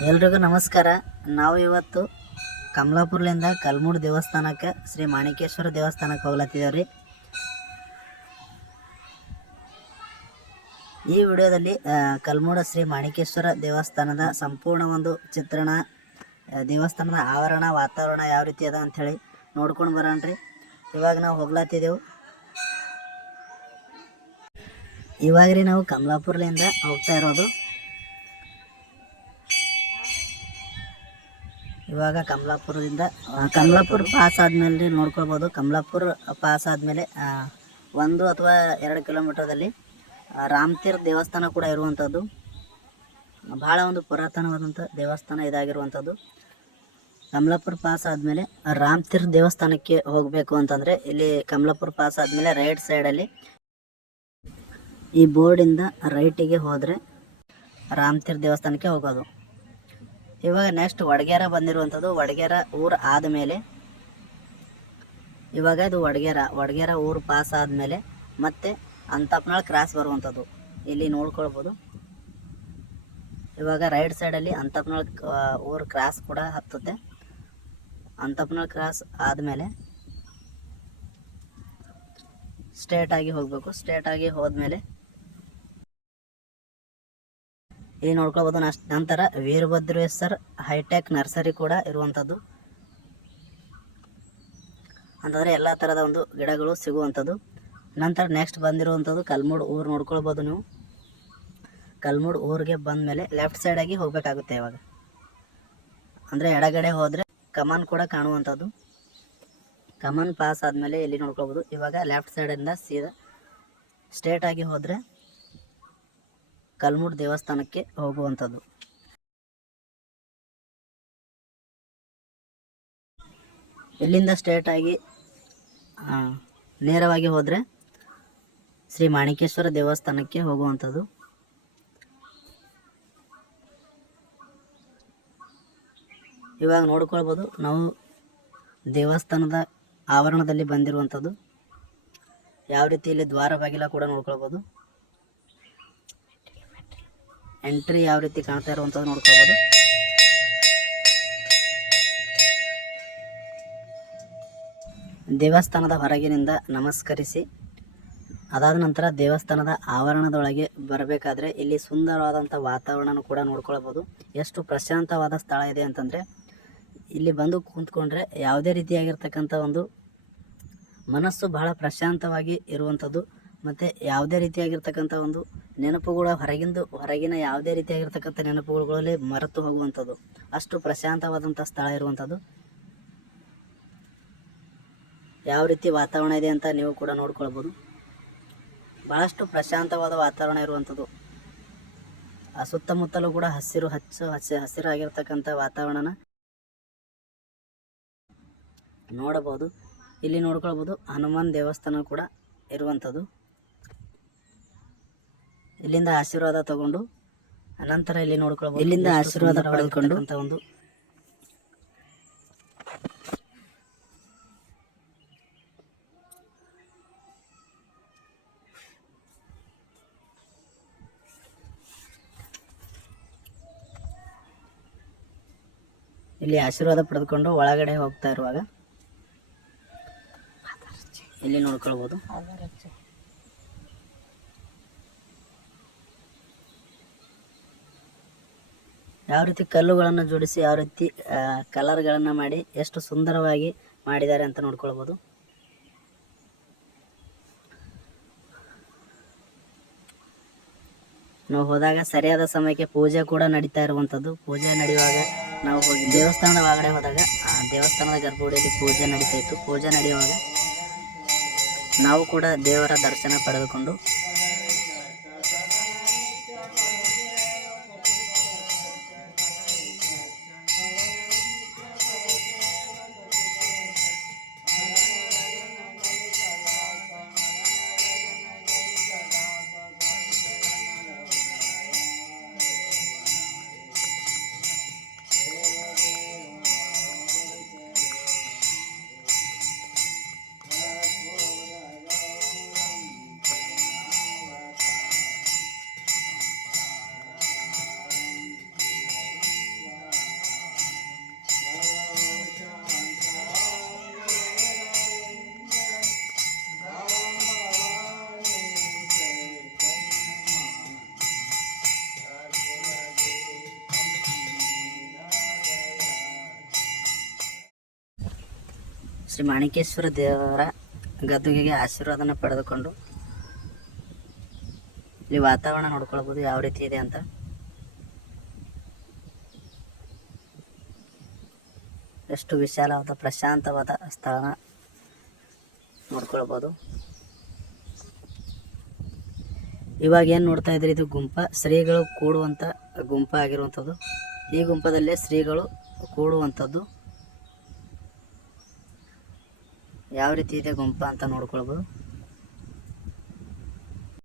ಎಲ್ರಿಗೂ ನಮಸ್ಕಾರ. ನಾವು ಇವತ್ತು ಕಮಲಾಪುರ್ಲಿಂದ ಕಲ್ಮೂರು ದೇವಸ್ಥಾನಕ್ಕೆ ಶ್ರೀ ಮಾಣಿಕೇಶ್ವರ ದೇವಸ್ಥಾನಕ್ಕೆ ಹೋಗ್ಲತ್ತಿದ್ದೇವೆ ರೀ ಈ ವಿಡಿಯೋದಲ್ಲಿ ಆ, ಕಲ್ಮೂಡ ಶ್ರೀ ಮಾಣಿಕೇಶ್ವರ ದೇವಸ್ಥಾನದ ಸಂಪೂರ್ಣ ಒಂದು ಚಿತ್ರಣ ದೇವಸ್ಥಾನದ ಆವರಣ ವಾತಾವರಣ ಯಾವ ರೀತಿ ಅದ ಅಂಥೇಳಿ ನೋಡ್ಕೊಂಡು ಬರೋಣ ರೀ ಇವಾಗ ನಾವು ಹೋಗ್ಲತ್ತಿದ್ದೆವು. ಇವಾಗ ರೀ ನಾವು ಕಮಲಾಪುರ್ಲಿಂದ ಹೋಗ್ತಾ ಇರೋದು. ಇವಾಗ ಕಮಲಾಪುರದಿಂದ ಕಮಲಾಪುರ ಪಾಸ್ ಆದಮೇಲೆ ನೋಡ್ಕೊಳ್ಬೋದು. ಕಮಲಾಪುರ ಪಾಸ್ ಆದಮೇಲೆ ಒಂದು ಅಥವಾ ಎರಡು ಕಿಲೋಮೀಟರ್ದಲ್ಲಿ ರಾಮತೀರ್ ದೇವಸ್ಥಾನ ಕೂಡ ಇರುವಂಥದ್ದು. ಭಾಳ ಒಂದು ಪುರಾತನವಾದಂಥ ದೇವಸ್ಥಾನ ಇದಾಗಿರುವಂಥದ್ದು. ಕಮಲಾಪುರ ಪಾಸ್ ಆದಮೇಲೆ ರಾಮತೀರ್ ದೇವಸ್ಥಾನಕ್ಕೆ ಹೋಗಬೇಕು ಅಂತಂದರೆ, ಇಲ್ಲಿ ಕಮಲಾಪುರ ಪಾಸ್ ಆದಮೇಲೆ ರೈಟ್ ಸೈಡಲ್ಲಿ ಈ ಬೋರ್ಡಿಂದ ರೈಟಿಗೆ ಹೋದರೆ ರಾಮತೀರ್ ದೇವಸ್ಥಾನಕ್ಕೆ ಹೋಗೋದು. ಇವಾಗ ನೆಕ್ಸ್ಟ್ ವಡಗೇರ ಬಂದಿರುವಂಥದ್ದು ವಡಗೇರ ಊರು ಆದಮೇಲೆ ಇವಾಗ ಇದು ವಡಗೇರ ವಡಗೇರ ಊರು ಪಾಸ್ ಆದಮೇಲೆ ಮತ್ತೆ ಅಂತಪ್ನಾಳ್ ಕ್ರಾಸ್ ಬರುವಂಥದ್ದು ಇಲ್ಲಿ ನೋಡ್ಕೊಳ್ಬೋದು. ಇವಾಗ ರೈಟ್ ಸೈಡಲ್ಲಿ ಅಂತಪ್ನಾಳ್ ಊರು ಕ್ರಾಸ್ ಕೂಡ ಹತ್ತುತ್ತೆ. ಅಂತಪ್ನಾಳ್ ಕ್ರಾಸ್ ಆದಮೇಲೆ ಸ್ಟ್ರೇಟಾಗಿ ಹೋಗಬೇಕು. ಸ್ಟ್ರೇಟಾಗಿ ಹೋದ್ಮೇಲೆ ಇಲ್ಲಿ ನೋಡ್ಕೊಳ್ಬೋದು ನಷ್ಟ ನಂತರ ವೀರಭದ್ರೇಶ್ವರ್ ಹೈಟೆಕ್ ನರ್ಸರಿ ಕೂಡ ಇರುವಂಥದ್ದು ಅಂತಂದರೆ ಎಲ್ಲ ಥರದ ಒಂದು ಗಿಡಗಳು ಸಿಗುವಂಥದ್ದು ನಂತರ ನೆಕ್ಸ್ಟ್ ಬಂದಿರುವಂಥದ್ದು ಕಲ್ಮೂಡ್ ಊರು ನೋಡ್ಕೊಳ್ಬೋದು ನೀವು. ಕಲ್ಮೂಡ್ ಊರಿಗೆ ಬಂದಮೇಲೆ ಲೆಫ್ಟ್ ಸೈಡಾಗಿ ಹೋಗಬೇಕಾಗುತ್ತೆ ಇವಾಗ. ಅಂದರೆ ಎಡಗಡೆ ಹೋದರೆ ಕಮಾನ್ ಕೂಡ ಕಾಣುವಂಥದ್ದು ಕಮಾನ್ ಪಾಸ್ ಆದಮೇಲೆ ಇಲ್ಲಿ ನೋಡ್ಕೊಳ್ಬೋದು. ಇವಾಗ ಲೆಫ್ಟ್ ಸೈಡಿಂದ ಸೀದಾ ಸ್ಟ್ರೇಟ್ ಆಗಿ ಹೋದರೆ ಕಲ್ಮೂಡ್ ದೇವಸ್ಥಾನಕ್ಕೆ ಹೋಗುವಂಥದ್ದು. ಇಲ್ಲಿಂದ ಸ್ಟ್ರೇಟ್ ಆಗಿ ಆ, ನೇರವಾಗಿ ಹೋದರೆ ಶ್ರೀ ಮಾಣಿಕೇಶ್ವರ ದೇವಸ್ಥಾನಕ್ಕೆ ಹೋಗುವಂಥದ್ದು. ಇವಾಗ ನೋಡ್ಕೊಳ್ಬೋದು ನಾವು ದೇವಸ್ಥಾನದ ಆವರಣದಲ್ಲಿ ಬಂದಿರುವಂಥದ್ದು. ಯಾವ ರೀತಿ ಇಲ್ಲಿ ದ್ವಾರ ಬಾಗಿಲ ಕೂಡ ನೋಡ್ಕೊಳ್ಬೋದು. ಎಂಟ್ರಿ ಯಾವ ರೀತಿ ಕಾಣ್ತಾ ಇರುವಂಥದ್ದು ನೋಡ್ಕೋಬೋದು. ದೇವಸ್ಥಾನದ ಹೊರಗಿನಿಂದ ನಮಸ್ಕರಿಸಿ. ಅದಾದ ನಂತರ ದೇವಸ್ಥಾನದ ಆವರಣದೊಳಗೆ ಬರಬೇಕಾದ್ರೆ ಇಲ್ಲಿ ಸುಂದರವಾದಂಥ ವಾತಾವರಣನೂ ಕೂಡ ನೋಡ್ಕೊಳ್ಬೋದು. ಎಷ್ಟು ಪ್ರಶಾಂತವಾದ ಸ್ಥಳ ಇದೆ ಅಂತಂದರೆ, ಇಲ್ಲಿ ಬಂದು ಕೂತ್ಕೊಂಡ್ರೆ ಯಾವುದೇ ರೀತಿಯಾಗಿರ್ತಕ್ಕಂಥ ಒಂದು ಮನಸ್ಸು ಬಹಳ ಪ್ರಶಾಂತವಾಗಿ ಇರುವಂಥದ್ದು, ಮತ್ತು ಯಾವುದೇ ರೀತಿಯಾಗಿರ್ತಕ್ಕಂಥ ಒಂದು ನೆನಪುಗಳು ಹೊರಗಿಂದು, ಹೊರಗಿನ ಯಾವುದೇ ರೀತಿಯಾಗಿರ್ತಕ್ಕಂಥ ನೆನಪುಗಳಲ್ಲಿ ಮರೆತು ಹೋಗುವಂಥದ್ದು. ಅಷ್ಟು ಪ್ರಶಾಂತವಾದಂಥ ಸ್ಥಳ ಇರುವಂಥದ್ದು. ಯಾವ ರೀತಿ ವಾತಾವರಣ ಇದೆ ಅಂತ ನೀವು ಕೂಡ ನೋಡ್ಕೊಳ್ಬೋದು. ಭಾಳಷ್ಟು ಪ್ರಶಾಂತವಾದ ವಾತಾವರಣ ಇರುವಂಥದ್ದು. ಆ ಸುತ್ತಮುತ್ತಲೂ ಕೂಡ ಹಸಿರು, ಹಚ್ಚು, ಹಸಿ, ಹಸಿರಾಗಿರ್ತಕ್ಕಂಥ ವಾತಾವರಣನ ನೋಡಬಹುದು. ಇಲ್ಲಿ ನೋಡ್ಕೊಳ್ಬೋದು ಹನುಮಾನ್ ದೇವಸ್ಥಾನ ಕೂಡ ಇರುವಂಥದ್ದು. ಇಲ್ಲಿಂದ ಆಶೀರ್ವಾದ ತಗೊಂಡು ಅನಂತರ ಇಲ್ಲಿ ನೋಡ್ಕೊಳ್ಬಹುದು ಇಲ್ಲಿಂದ ಆಶೀರ್ವಾದ ಪಡೆದುಕೊಂಡು ಅಂತ ಒಂದು ಇಲ್ಲಿ ಆಶೀರ್ವಾದ ಪಡೆದುಕೊಂಡು ಒಳಗಡೆ ಹೋಗ್ತಾ ಇರುವಾಗ ಇಲ್ಲಿ ನೋಡ್ಕೊಳ್ಬೋದು. ಯಾವ ರೀತಿ ಕಲ್ಲುಗಳನ್ನು ಜೋಡಿಸಿ, ಯಾವ ರೀತಿ ಕಲರ್ಗಳನ್ನು ಮಾಡಿ ಎಷ್ಟು ಸುಂದರವಾಗಿ ಮಾಡಿದ್ದಾರೆ ಅಂತ ನೋಡ್ಕೊಳ್ಬೋದು. ನಾವು ಹೋದಾಗ ಸರಿಯಾದ ಸಮಯಕ್ಕೆ ಪೂಜೆ ಕೂಡ ನಡೀತಾ ಇರುವಂಥದ್ದು. ಪೂಜೆ ನಡೆಯುವಾಗ ನಾವು ಹೋಗಿ ದೇವಸ್ಥಾನದ ಒಳಗಡೆ ಹೋದಾಗ ದೇವಸ್ಥಾನದ ಗರ್ಭಗುಡಿಯಲ್ಲಿ ಪೂಜೆ ನಡೀತಾ ಇತ್ತು. ಪೂಜೆ ನಡೆಯುವಾಗ ನಾವು ಕೂಡ ದೇವರ ದರ್ಶನ ಪಡೆದುಕೊಂಡು ಶ್ರೀ ಮಾಣಿಕೇಶ್ವರ ದೇವರ ಗದ್ದುಗೆಗೆ ಆಶೀರ್ವಾದನ ಪಡೆದುಕೊಂಡು ಇಲ್ಲಿ ವಾತಾವರಣ ನೋಡ್ಕೊಳ್ಬೋದು, ಯಾವ ರೀತಿ ಇದೆ ಅಂತ. ಎಷ್ಟು ವಿಶಾಲವಾದ, ಪ್ರಶಾಂತವಾದ ಸ್ಥಳನ ನೋಡ್ಕೊಳ್ಬೋದು. ಇವಾಗ ಏನು ನೋಡ್ತಾ ಇದ್ರಿ, ಇದು ಗುಂಪ. ಶ್ರೀಗಳು ಕೂಡುವಂಥ ಗುಂಪ ಆಗಿರುವಂಥದ್ದು. ಈ ಗುಂಪದಲ್ಲೇ ಶ್ರೀಗಳು ಕೂಡುವಂಥದ್ದು. ಯಾವ ರೀತಿ ಇದೆ ಗುಂಪ ಅಂತ ನೋಡ್ಕೊಳ್ಬೋದು.